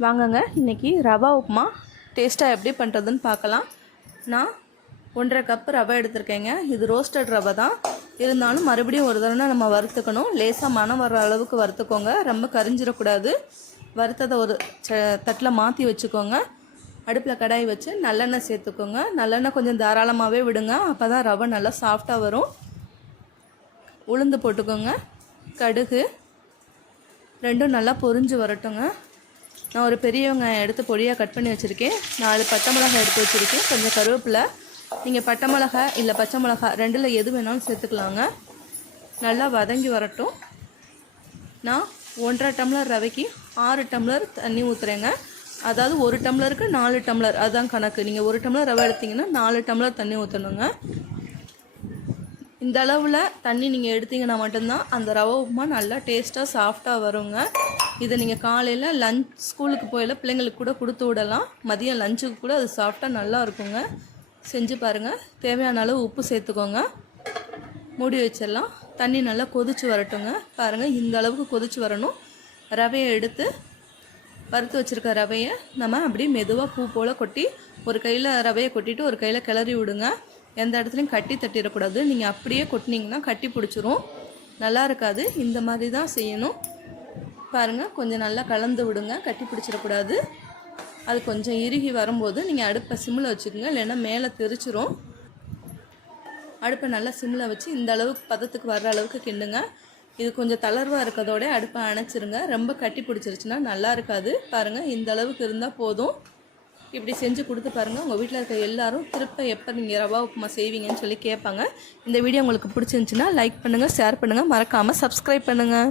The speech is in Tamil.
வாங்கங்க இன்றைக்கி ரவா உப்புமா டேஸ்ட்டாக எப்படி பண்ணுறதுன்னு பார்க்கலாம். நான் 1.5 கப் ரவை எடுத்திருக்கேங்க. இது ரோஸ்டட் ரவை தான். இருந்தாலும் மறுபடியும் ஒரு தடவை நம்ம வறுத்துக்கணும். லேசாக மணம் வர அளவுக்கு வறுத்துக்கோங்க. ரொம்ப கரிஞ்சிடக்கூடாது. வறுத்ததை ஒரு தட்டில் மாற்றி வச்சுக்கோங்க. அடுப்பில் கடாய் வச்சு நல்லெண்ணெய் சேர்த்துக்கோங்க. நல்லெண்ணெய் கொஞ்சம் தாராளமாகவே விடுங்க. அப்போ தான் ரவை நல்லா சாஃப்டாக வரும். உளுந்து போட்டுக்கோங்க. கடுகு ரெண்டும் நல்லா பொரிஞ்சு வரட்டுங்க. நான் ஒரு பெரிய வெங்காயம் எடுத்து பொடியாக கட் பண்ணி வச்சுருக்கேன். 4 பச்சை மிளகாய் எடுத்து வச்சுருக்கேன். கொஞ்சம் கருவேப்பிலை. நீங்கள் பட்டை மிளகாய் இல்லை பச்சை மிளகாய் ரெண்டில் எது வேணாலும் சேர்த்துக்கலாங்க. நல்லா வதங்கி வரட்டும். நான் 1.5 டம்ளர் ரவைக்கு 6 டம்ளர் தண்ணி ஊற்றுறேங்க. அதாவது 1 டம்ளருக்கு 4 டம்ளர் அதுதான் கணக்கு. நீங்கள் 1 டம்ளர் ரவை எடுத்திங்கன்னா 4 டம்ளர் தண்ணி ஊற்றணுங்க. இந்த அளவில் தண்ணி நீங்கள் எடுத்திங்கன்னா மட்டும்தான் அந்த ரவை உப்புமா நல்லா டேஸ்ட்டாக சாஃப்டாக வருங்க. இதை நீங்கள் காலையில் ஸ்கூலுக்கு போயில பிள்ளைங்களுக்கு கூட கொடுத்து விடலாம். மதியம் லஞ்சுக்கு கூட அது சாஃப்டாக நல்லா இருக்குங்க. செஞ்சு பாருங்கள். தேவையான அளவு உப்பு சேர்த்துக்கோங்க. மூடி வச்சிடலாம். தண்ணி நல்லா கொதித்து வரட்டுங்க. பாருங்கள், இந்த அளவுக்கு கொதித்து வரணும். ரவையை எடுத்து வறுத்து வச்சுருக்க ரவையை நம்ம அப்படியே மெதுவாக பூ போல் கொட்டி ஒரு கையில் ரவையை கொட்டிட்டு ஒரு கையில் கிளறி விடுங்க. எந்த இடத்துலையும் கட்டி தட்டிடக்கூடாது. நீங்கள் அப்படியே கொட்டினீங்கன்னா கட்டி பிடிச்சிரும், நல்லா இருக்காது. இந்த மாதிரி தான் செய்யணும். பாருங்கள், கொஞ்சம் நல்லா கலந்து விடுங்க. கட்டி பிடிச்சிடக்கூடாது. அது கொஞ்சம் இறுகி வரும்போது நீங்கள் அடுப்பை சிம்மில் வச்சுக்கோங்க, இல்லைன்னா மேலே தெரிச்சிரும். அடுப்பை நல்லா சிம்மில் வச்சு இந்த அளவுக்கு பதத்துக்கு வர்ற அளவுக்கு கிண்டுங்க. இது கொஞ்சம் தளர்வாக இருக்கிறதோட அடுப்பை அணைச்சிருங்க. ரொம்ப கட்டி பிடிச்சிருச்சுன்னா நல்லா இருக்காது. பாருங்கள், இந்த அளவுக்கு இருந்தால் போதும். இப்படி செஞ்சு கொடுத்து பாருங்கள். உங்கள் வீட்டில் இருக்க எல்லாரும் திருப்ப எப்போ நீங்கள் ரவா உப்புமா செய்வீங்கன்னு சொல்லி கேட்பாங்க. இந்த வீடியோ உங்களுக்கு பிடிச்சிருந்துச்சின்னா லைக் பண்ணுங்கள், ஷேர் பண்ணுங்கள், மறக்காமல் சப்ஸ்கிரைப் பண்ணுங்கள்.